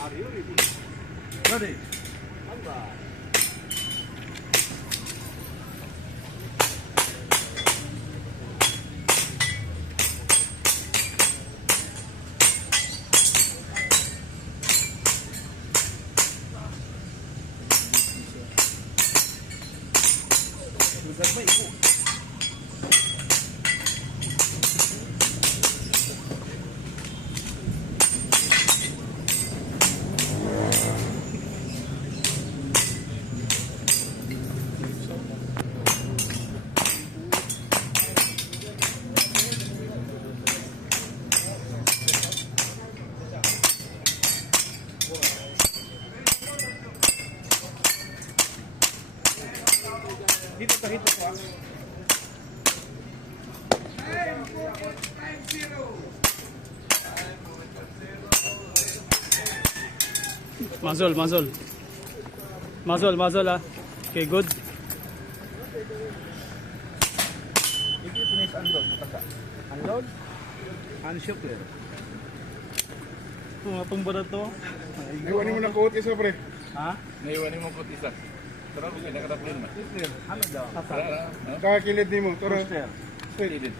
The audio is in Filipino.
Are you ready? Ready? Anda. Lugar ba ibu? Dito kahit ako ah. Mazol, mazol. Mazol, mazol ah. Okay, good. If you finish unload, taka. Unload, unshook eh. Ito nga itong bada to. Naiwanin mo na coat isa, pre. Ha? Naiwanin mo coat isa. Tara, kung pinakataplin mo. Ano daw? Kakakilid ni mo. Tara, First year. straight.